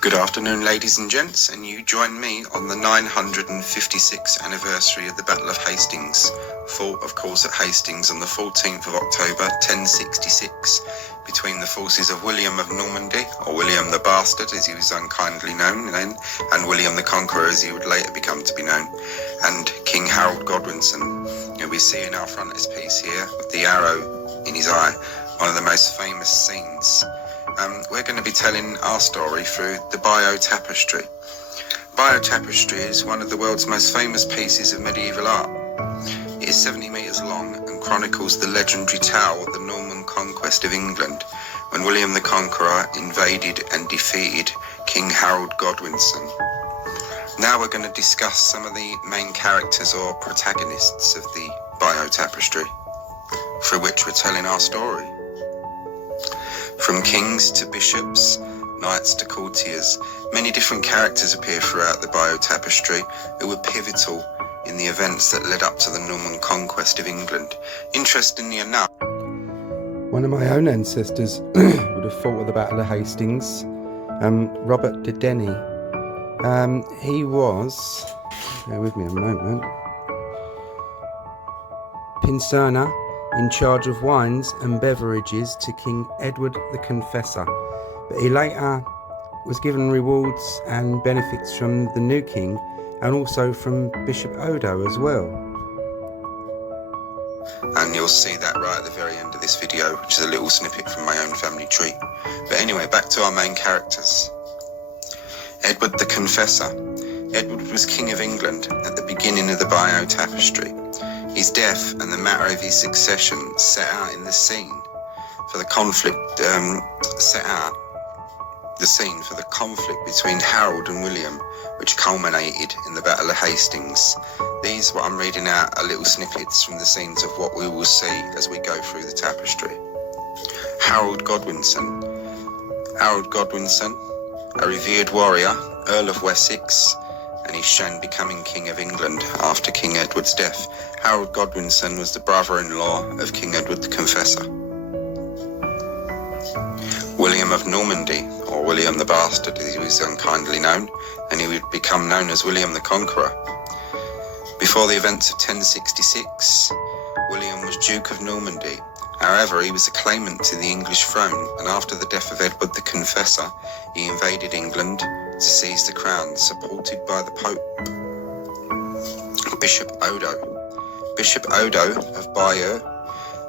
Good afternoon, ladies and gents, and you join me on the 956th anniversary of the Battle of Hastings, fought, of course, at Hastings on the 14th of October, 1066, between the forces of William of Normandy, or William the Bastard, as he was unkindly known then, and William the Conqueror, as he would later become to be known, and King Harold Godwinson. And we see in our frontispiece here, with the arrow in his eye, one of the most famous scenes. We're going to be telling our story through the Bayeux Tapestry. Bayeux Tapestry is one of the world's most famous pieces of medieval art. It is 70 metres long and chronicles the legendary tale of the Norman conquest of England, when William the Conqueror invaded and defeated King Harold Godwinson. Now we're going to discuss some of the main characters or protagonists of the Bayeux Tapestry, through which we're telling our story. From kings to bishops, knights to courtiers, many different characters appear throughout the Bayeux Tapestry who were pivotal in the events that led up to the Norman conquest of England. Interestingly enough, one of my own ancestors would have fought at the Battle of Hastings, Robert de Denny. He was, bear with me a moment, Pinsana, in charge of wines and beverages to King Edward the Confessor, but he later was given rewards and benefits from the new king and also from Bishop Odo as well. And you'll see that right at the very end of this video, which is a little snippet from my own family tree. But anyway, back to our main characters. Edward the Confessor. Edward was King of England at the beginning of the Bayeux Tapestry. His death and the matter of his succession set out in the scene for the conflict, between Harold and William, which culminated in the Battle of Hastings. These, what I'm reading out, are little snippets from the scenes of what we will see as we go through the tapestry. Harold Godwinson. Harold Godwinson, a revered warrior, Earl of Wessex, and he's shown becoming King of England after King Edward's death. Harold Godwinson was the brother-in-law of King Edward the Confessor. William of Normandy, or William the Bastard as he was unkindly known, and he would become known as William the Conqueror. Before the events of 1066, William was Duke of Normandy. However, he was a claimant to the English throne, and after the death of Edward the Confessor, he invaded England to seize the crown, supported by the Pope. Bishop Odo. Bishop Odo of Bayeux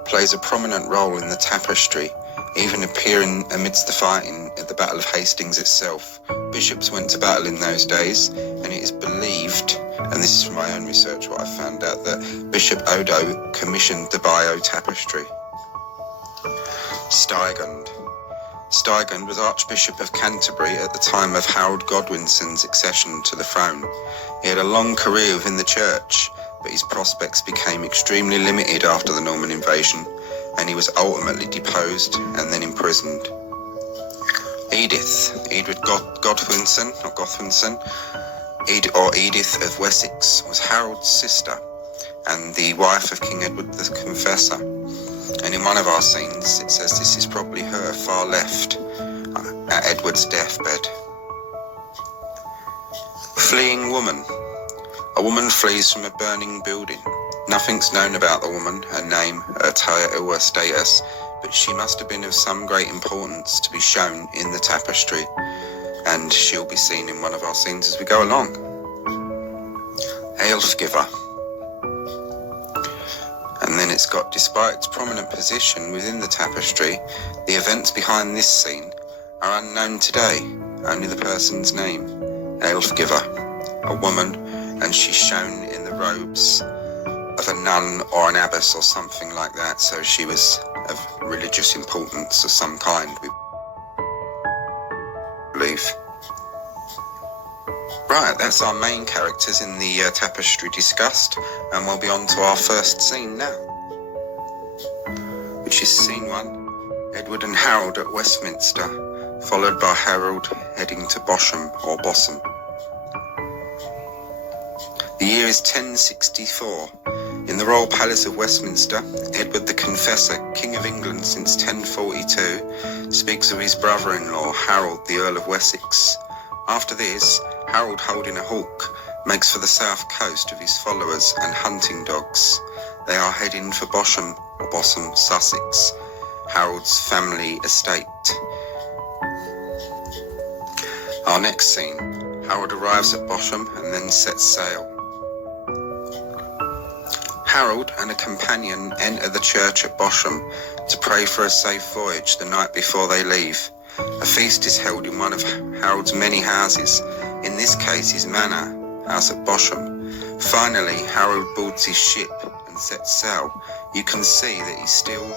plays a prominent role in the tapestry, even appearing amidst the fighting at the Battle of Hastings itself. Bishops went to battle in those days, and it is believed, and this is from my own research what I found out, that Bishop Odo commissioned the Bayeux Tapestry. Stigund. Stigund was Archbishop of Canterbury at the time of Harold Godwinson's accession to the throne. He had a long career within the church, but his prospects became extremely limited after the Norman invasion, and he was ultimately deposed and then imprisoned. Edith Godwinson, Edith of Wessex, was Harold's sister and the wife of King Edward the Confessor. And in one of our scenes, it says this is probably her far left at Edward's deathbed. Fleeing woman. A woman flees from a burning building. Nothing's known about the woman, her name, her title, her status, but she must have been of some great importance to be shown in the tapestry, and she'll be seen in one of our scenes as we go along. Giver. And then it's got, despite its prominent position within the tapestry, the events behind this scene are unknown today, only the person's name. Giver, a woman, and she's shown in the robes of a nun or an abbess or something like that, so she was of religious importance of some kind, we believe. Right, that's our main characters in the tapestry discussed, and we'll be on to our first scene now, which is scene 1, Edward and Harold at Westminster, followed by Harold heading to Bosham or Bossam. The year is 1064. In the royal palace of Westminster, Edward the Confessor, King of England since 1042, speaks of his brother-in-law, Harold, the Earl of Wessex. After this, Harold, holding a hawk, makes for the south coast with his followers and hunting dogs. They are heading for Bosham, Sussex, Harold's family estate. Our next scene, Harold arrives at Bosham and then sets sail. Harold and a companion enter the church at Bosham to pray for a safe voyage the night before they leave. A feast is held in one of Harold's many houses, in this case his manor house at Bosham. Finally, Harold boards his ship and sets sail. You can see that he's still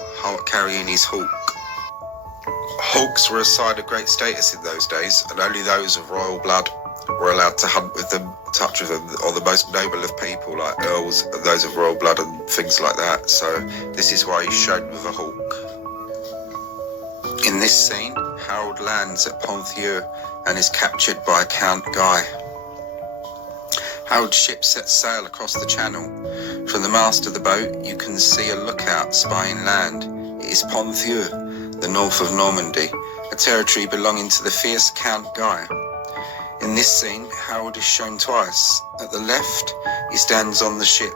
carrying his hawk. Hawks were a sign of great status in those days, and only those of royal blood were allowed to hunt with them, touch with them, or the most noble of people, like earls and those of royal blood and things like that. So this is why he's shown with a hawk. In this scene, Harold lands at Ponthieu and is captured by Count Guy. Harold's ship sets sail across the channel. From the mast of the boat, you can see a lookout spying land. It is Ponthieu, the north of Normandy, a territory belonging to the fierce Count Guy. In this scene, Harold is shown twice. At the left, he stands on the ship,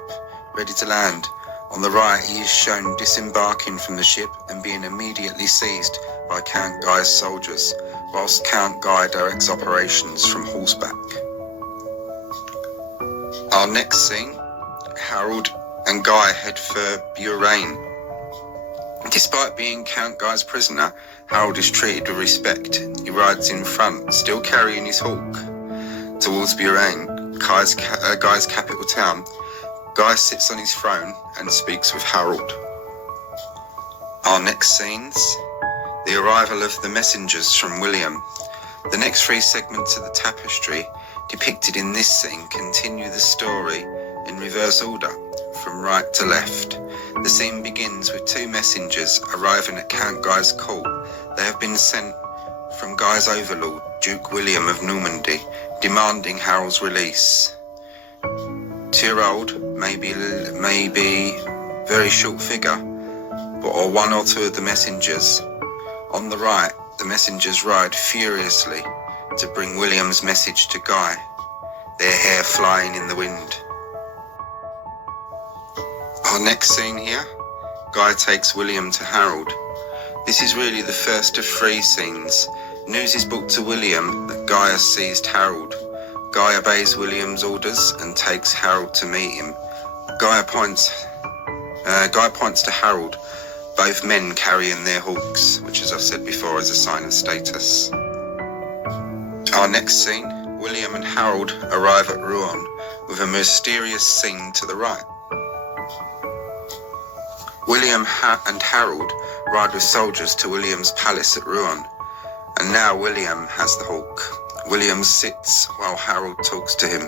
ready to land. On the right, he is shown disembarking from the ship and being immediately seized by Count Guy's soldiers, whilst Count Guy directs operations from horseback. Our next scene, Harold and Guy head for Bayeux. Despite being Count Guy's prisoner, Harold is treated with respect. He rides in front, still carrying his hawk, towards Bayeux, Guy's capital town. Guy sits on his throne and speaks with Harold. Our next scenes, the arrival of the messengers from William. The next three segments of the tapestry depicted in this scene continue the story in reverse order, from right to left. The scene begins with two messengers arriving at Count Guy's court. They have been sent from Guy's overlord, Duke William of Normandy, demanding Harold's release. 2-year-old may be very short figure, or one or two of the messengers. On the right, the messengers ride furiously to bring William's message to Guy, their hair flying in the wind. Our next scene here, Guy takes William to Harold. This is really the first of three scenes. News is brought to William that Guy has seized Harold. Guy obeys William's orders and takes Harold to meet him. Guy points to Harold, both men carrying their hawks, which, as I've said before, is a sign of status. Our next scene, William and Harold arrive at Rouen with a mysterious scene to the right. William and Harold ride with soldiers to William's palace at Rouen, and now William has the hawk. William sits while Harold talks to him.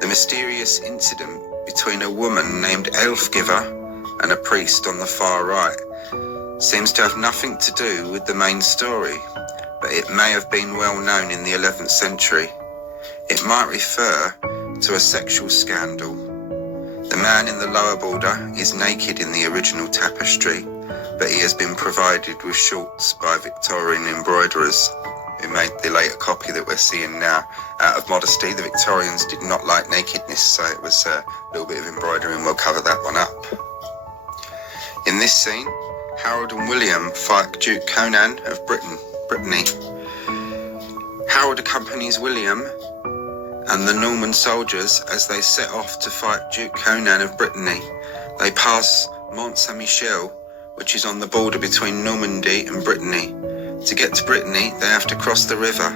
The mysterious incident between a woman named Elfgiver and a priest on the far right seems to have nothing to do with the main story, but it may have been well known in the 11th century. It might refer to a sexual scandal. The man in the lower border is naked in the original tapestry, but he has been provided with shorts by Victorian embroiderers who made the later copy that we're seeing now. Out of modesty, the Victorians did not like nakedness, so it was a little bit of embroidery, and we'll cover that one up. In this scene, Harold and William fight Duke Conan of Brittany. Harold accompanies William and the Norman soldiers as they set off to fight Duke Conan of Brittany. They pass Mont Saint-Michel, which is on the border between Normandy and Brittany. To get to Brittany, they have to cross the river.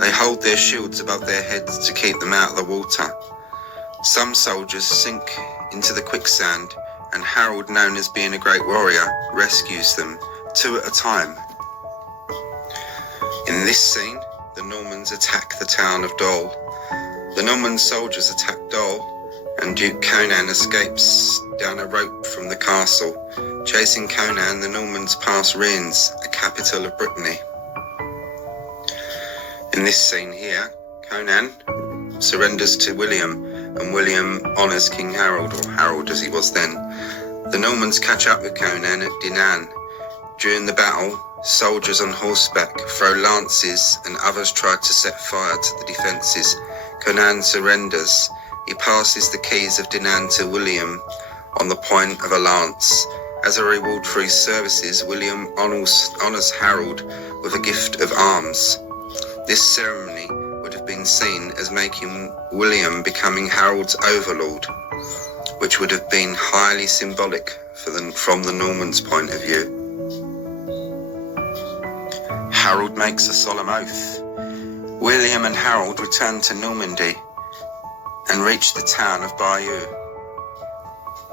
They hold their shields above their heads to keep them out of the water. Some soldiers sink into the quicksand, and Harold, known as being a great warrior, rescues them, two at a time. In this scene, the Normans attack the town of Dole. The Norman soldiers attack Dole, and Duke Conan escapes down a rope from the castle. Chasing Conan, the Normans pass Reims, a capital of Brittany. In this scene here, Conan surrenders to William, and William honours King Harold, or Harold as he was then. The Normans catch up with Conan at Denne. During the battle, soldiers on horseback throw lances and others try to set fire to the defences. Conan surrenders. He passes the keys of Denne to William on the point of a lance. As a reward for his services, William honours Harold with a gift of arms. This ceremony would have been seen as making William becoming Harold's overlord, which would have been highly symbolic from the Normans' point of view. Harold makes a solemn oath. William and Harold return to Normandy and reach the town of Bayeux.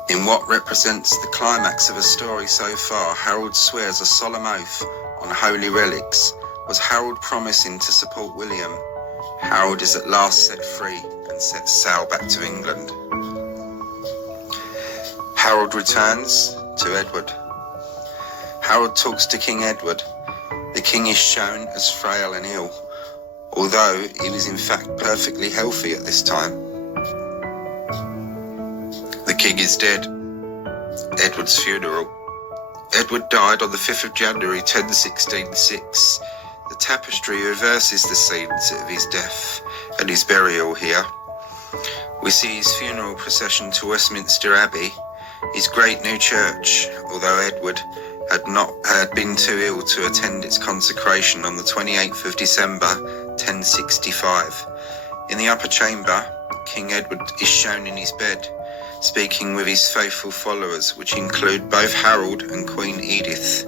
In what represents the climax of a story so far, Harold swears a solemn oath on holy relics. Was Harold promising to support William? Harold is at last set free and sets sail back to England. Harold returns to Edward. Harold talks to King Edward. The king is shown as frail and ill, although he was in fact perfectly healthy at this time. The king is dead. Edward's funeral. Edward died on the 5th of January 1066. The tapestry reverses the scenes of his death and his burial here. We see his funeral procession to Westminster Abbey, his great new church, although Edward had been too ill to attend its consecration on the 28th of December 1065. In the upper chamber, King Edward is shown in his bed, speaking with his faithful followers, which include both Harold and Queen Edith.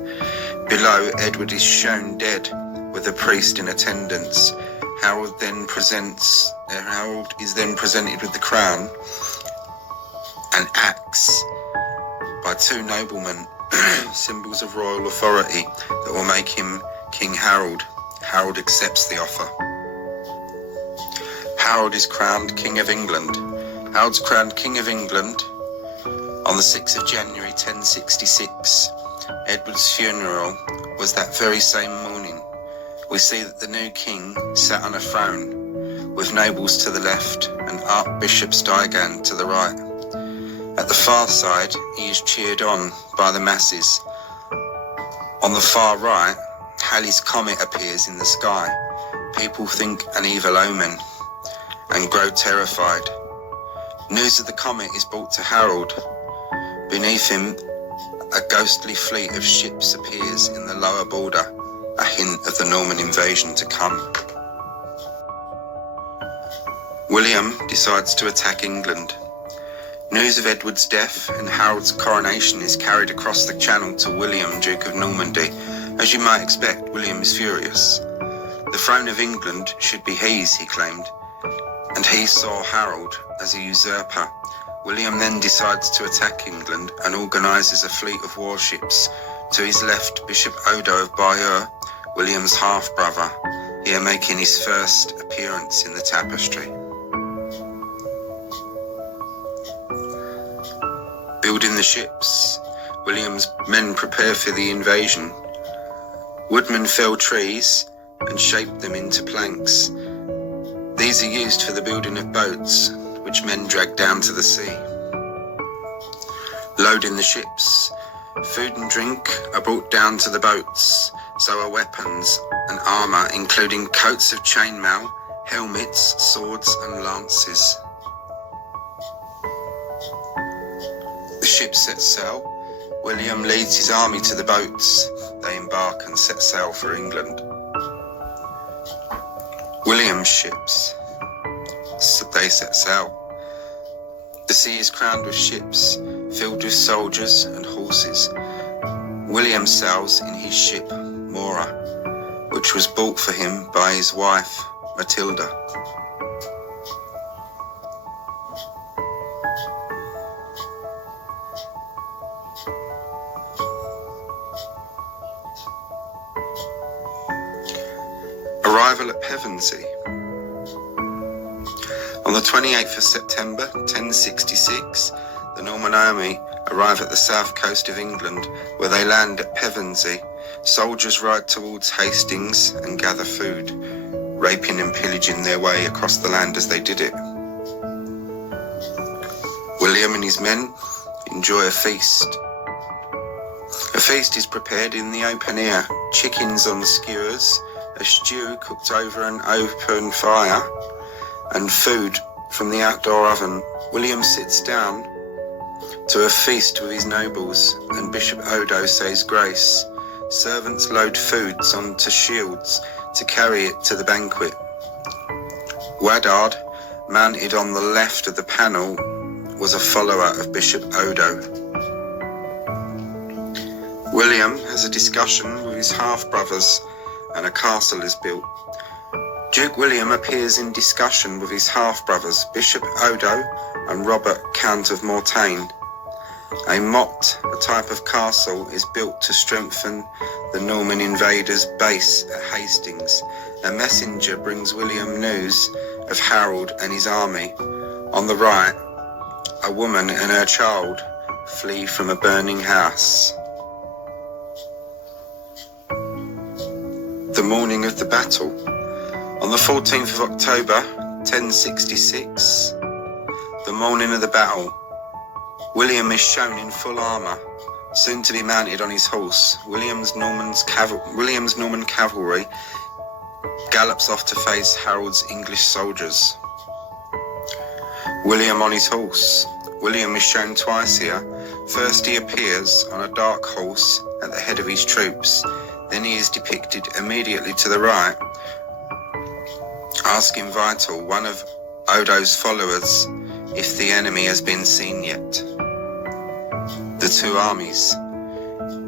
Below, Edward is shown dead, with a priest in attendance. Harold is then presented with the crown and axe by two noblemen, symbols of royal authority that will make him King Harold. Harold accepts the offer. Harold is crowned King of England. Harold's crowned King of England on the 6th of January 1066. Edward's funeral was that very same morning. We see that the new king sat on a throne, with nobles to the left and Archbishop Steigan to the right. At the far side, he is cheered on by the masses. On the far right, Halley's Comet appears in the sky. People think an evil omen and grow terrified. News of the comet is brought to Harold. Beneath him, a ghostly fleet of ships appears in the lower border, a hint of the Norman invasion to come. William decides to attack England. News of Edward's death and Harold's coronation is carried across the channel to William, Duke of Normandy. As you might expect, William is furious. The throne of England should be his, he claimed, and he saw Harold as a usurper. William then decides to attack England and organises a fleet of warships. To his left, Bishop Odo of Bayeux, William's half-brother, here making his first appearance in the tapestry. Building the ships, William's men prepare for the invasion. Woodmen fell trees and shaped them into planks. These are used for the building of boats, which men drag down to the sea. Loading the ships, food and drink are brought down to the boats, so are weapons and armour, including coats of chainmail, helmets, swords and lances. The ships set sail. William leads his army to the boats. They embark and set sail for England. William's ships, they set sail. The sea is crowned with ships filled with soldiers and horses. William sails in his ship, Mora, which was bought for him by his wife, Matilda. Arrival at Pevensey. On the 28th of September 1066, the Norman army arrive at the south coast of England, where they land at Pevensey. Soldiers ride towards Hastings and gather food, raping and pillaging their way across the land as they did it. William and his men enjoy a feast. A feast is prepared in the open air, chickens on skewers, a stew cooked over an open fire, and food from the outdoor oven. William sits down to a feast with his nobles, and Bishop Odo says grace. Servants load foods onto shields to carry it to the banquet. Waddard, mounted on the left of the panel, was a follower of Bishop Odo. William has a discussion with his half-brothers, and a castle is built. Duke William appears in discussion with his half-brothers, Bishop Odo and Robert, Count of Mortain. A motte, a type of castle, is built to strengthen the Norman invaders' base at Hastings. A messenger brings William news of Harold and his army. On the right, a woman and her child flee from a burning house. The morning of the battle. On the 14th of October, 1066, the morning of the battle, William is shown in full armour, soon to be mounted on his horse. William's Norman cavalry gallops off to face Harold's English soldiers. William on his horse. William is shown twice here. First he appears on a dark horse at the head of his troops. Then he is depicted immediately to the right, asking Vital, one of Odo's followers, if the enemy has been seen yet. The two armies.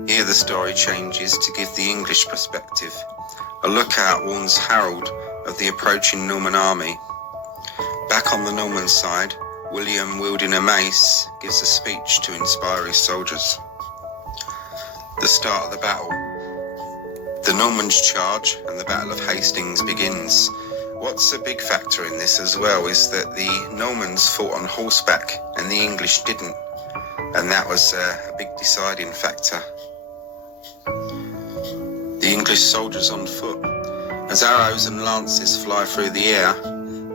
Here the story changes to give the English perspective. A lookout warns Harold of the approaching Norman army. Back on the Norman side, William, wielding a mace, gives a speech to inspire his soldiers. The start of the battle. The Normans charge and the Battle of Hastings begins. What's a big factor in this as well is that the Normans fought on horseback and the English didn't, and that was a big deciding factor. The English soldiers on foot. As arrows and lances fly through the air,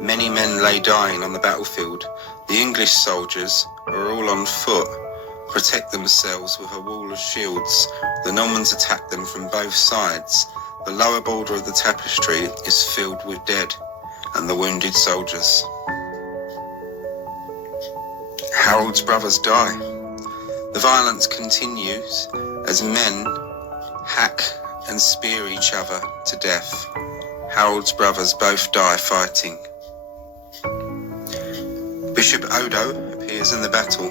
many men lay dying on the battlefield. The English soldiers are all on foot, protect themselves with a wall of shields. The Normans attack them from both sides. The lower border of the tapestry is filled with dead and the wounded soldiers. Harold's brothers die. The violence continues as men hack and spear each other to death. Harold's brothers both die fighting. Bishop Odo appears in the battle.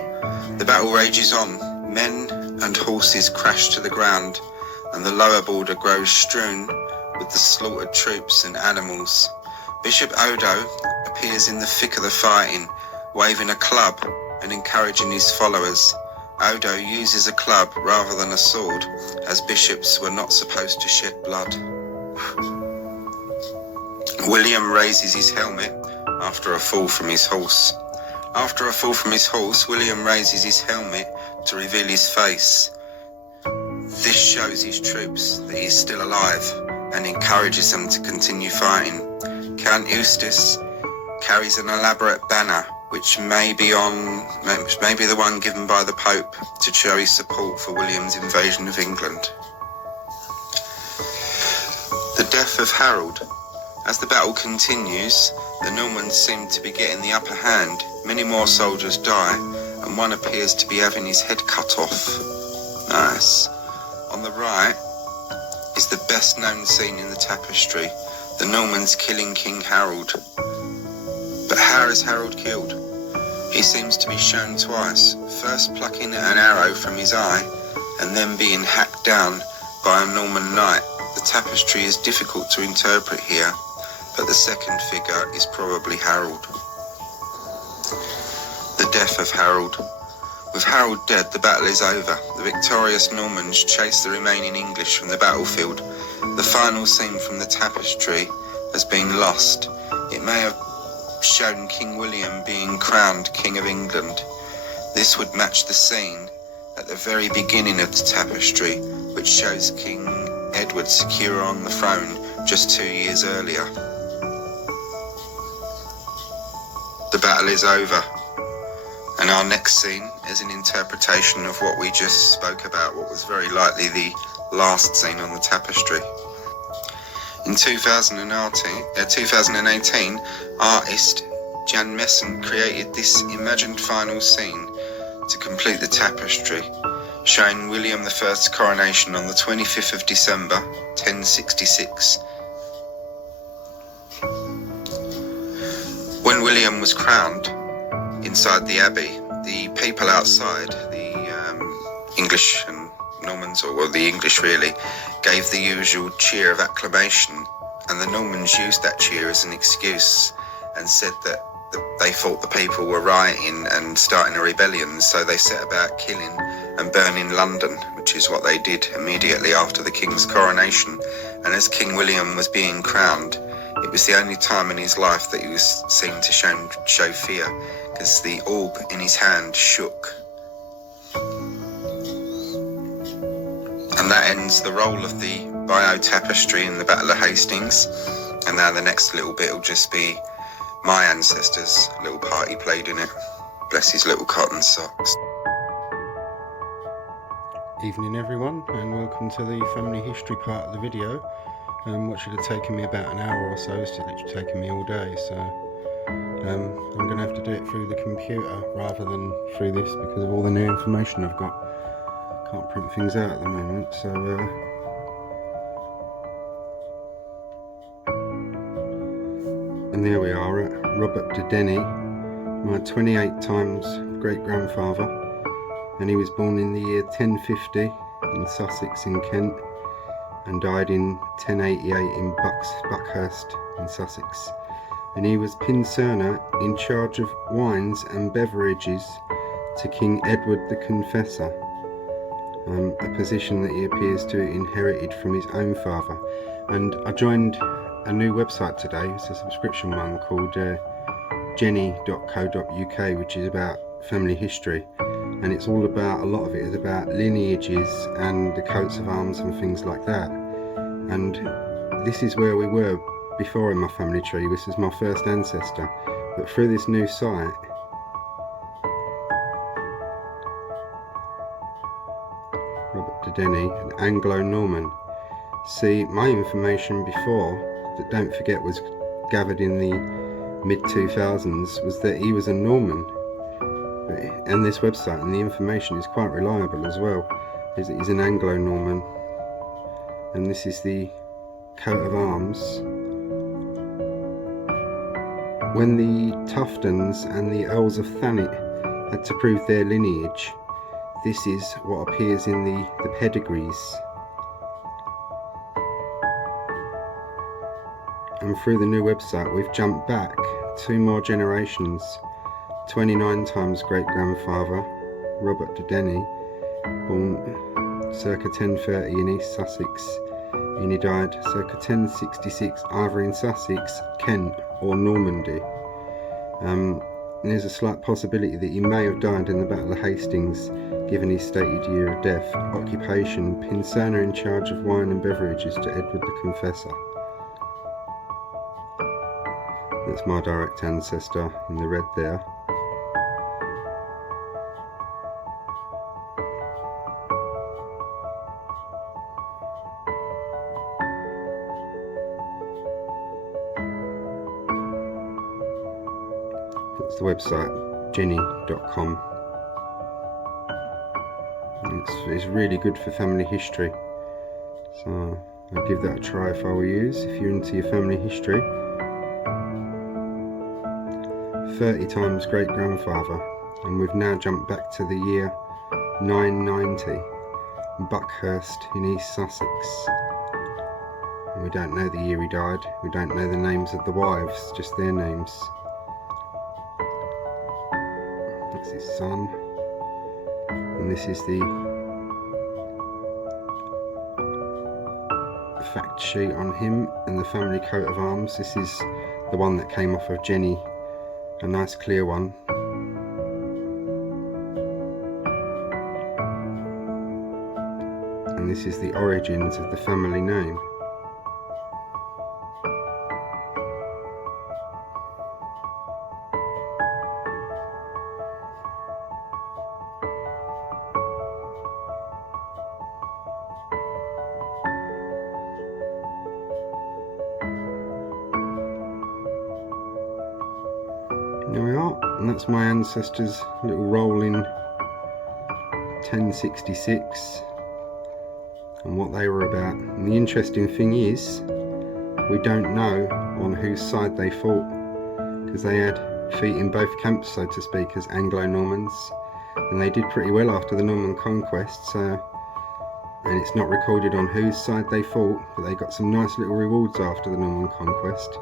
The battle rages on. Men and horses crash to the ground, and the lower border grows strewn with the slaughtered troops and animals. Bishop Odo appears in the thick of the fighting, waving a club and encouraging his followers. Odo uses a club rather than a sword, as bishops were not supposed to shed blood. William raises his helmet after a fall from his horse. After a fall from his horse, William raises his helmet to reveal his face. This shows his troops that he is still alive and encourages them to continue fighting. Count Eustace carries an elaborate banner, which may be the one given by the Pope to show his support for William's invasion of England. The death of Harold. As the battle continues, the Normans seem to be getting the upper hand. Many more soldiers die, and one appears to be having his head cut off. Nice. On the right is the best known scene in the tapestry, the Normans killing King Harold. But how is Harold killed? He seems to be shown twice, first plucking an arrow from his eye, and then being hacked down by a Norman knight. The tapestry is difficult to interpret here, but the second figure is probably Harold. The death of Harold. With Harold dead, the battle is over. The victorious Normans chase the remaining English from the battlefield. The final scene from the tapestry has been lost. It may have shown King William being crowned King of England. This would match the scene at the very beginning of the tapestry, which shows King Edward secure on the throne just 2 years earlier. The battle is over, and our next scene is an interpretation of what we just spoke about, what was very likely the last scene on the tapestry. In 2018, artist Jan Messen created this imagined final scene to complete the tapestry, showing William I's coronation on the 25th of December, 1066. When William was crowned inside the abbey, the people outside, the English and Normans, or well, the English really, gave the usual cheer of acclamation, and the Normans used that cheer as an excuse and said that they thought the people were rioting and starting a rebellion, so they set about killing and burning London, which is what they did immediately after the king's coronation. And as King William was being crowned, it was the only time in his life that he was seen to show fear, because the orb in his hand shook. And that ends the role of the Bayeux Tapestry in the Battle of Hastings. And now the next little bit will just be my ancestors' little part he played in it. Bless his little cotton socks. Evening everyone, and welcome to the family history part of the video. What should have taken me about an hour or so is literally taken me all day, so I'm going to have to do it through the computer rather than through this because of all the new information I've got. Can't print things out at the moment, so and there we are at Robert de Denny, my 28 times great-grandfather, and he was born in the year 1050 in Sussex in Kent and died in 1088 in Buckhurst in Sussex. And he was pincerner in charge of wines and beverages to King Edward the Confessor, a position that he appears to have inherited from his own father. And I joined a new website today, it's a subscription one called jenny.co.uk, which is about family history, and it's all about, a lot of it is about lineages and the coats of arms and things like that. And this is where we were before in my family tree. This is my first ancestor, but through this new site Robert de Denny, an Anglo-Norman. See, my information before, that don't forget was gathered in the mid-2000s, was that he was a Norman. And this website and the information is quite reliable as well, is that he's an Anglo-Norman. And this is the coat of arms. When the Tuftons and the Earls of Thanet had to prove their lineage, this is what appears in the pedigrees. And through the new website we've jumped back 2 more generations. 29 times great-grandfather Robert de Denny, born circa 1030 in East Sussex, and he died circa 1066 either in Sussex, Kent or Normandy. There's a slight possibility that he may have died in the Battle of Hastings, given his stated year of death. Occupation, pincerner in charge of wine and beverages to Edward the Confessor. That's my direct ancestor in the red there. That's the website, jenny.com. It's really good for family history, so I'd give that a try if I were you, if you're into your family history. 30 times great-grandfather, and we've now jumped back to the year 990, Buckhurst in East Sussex. And we don't know the year he died, we don't know the names of the wives, just their names. That's his son, and this is the fact sheet on him and the family coat of arms. This is the one that came off of Jenny, a nice clear one. And this is the origins of the family name. There we are, and that's my ancestors' little roll in 1066 and what they were about. And the interesting thing is, we don't know on whose side they fought, because they had feet in both camps, so to speak, as Anglo-Normans, and they did pretty well after the Norman conquest. So, and it's not recorded on whose side they fought, but they got some nice little rewards after the Norman conquest.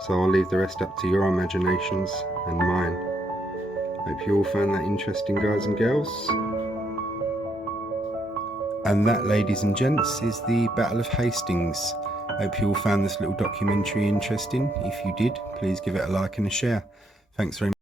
So I'll leave the rest up to your imaginations and mine. Hope you all found that interesting, guys and girls. And that, ladies and gents, is the Battle of Hastings. Hope you all found this little documentary interesting. If you did, please give it a like and a share. Thanks very much.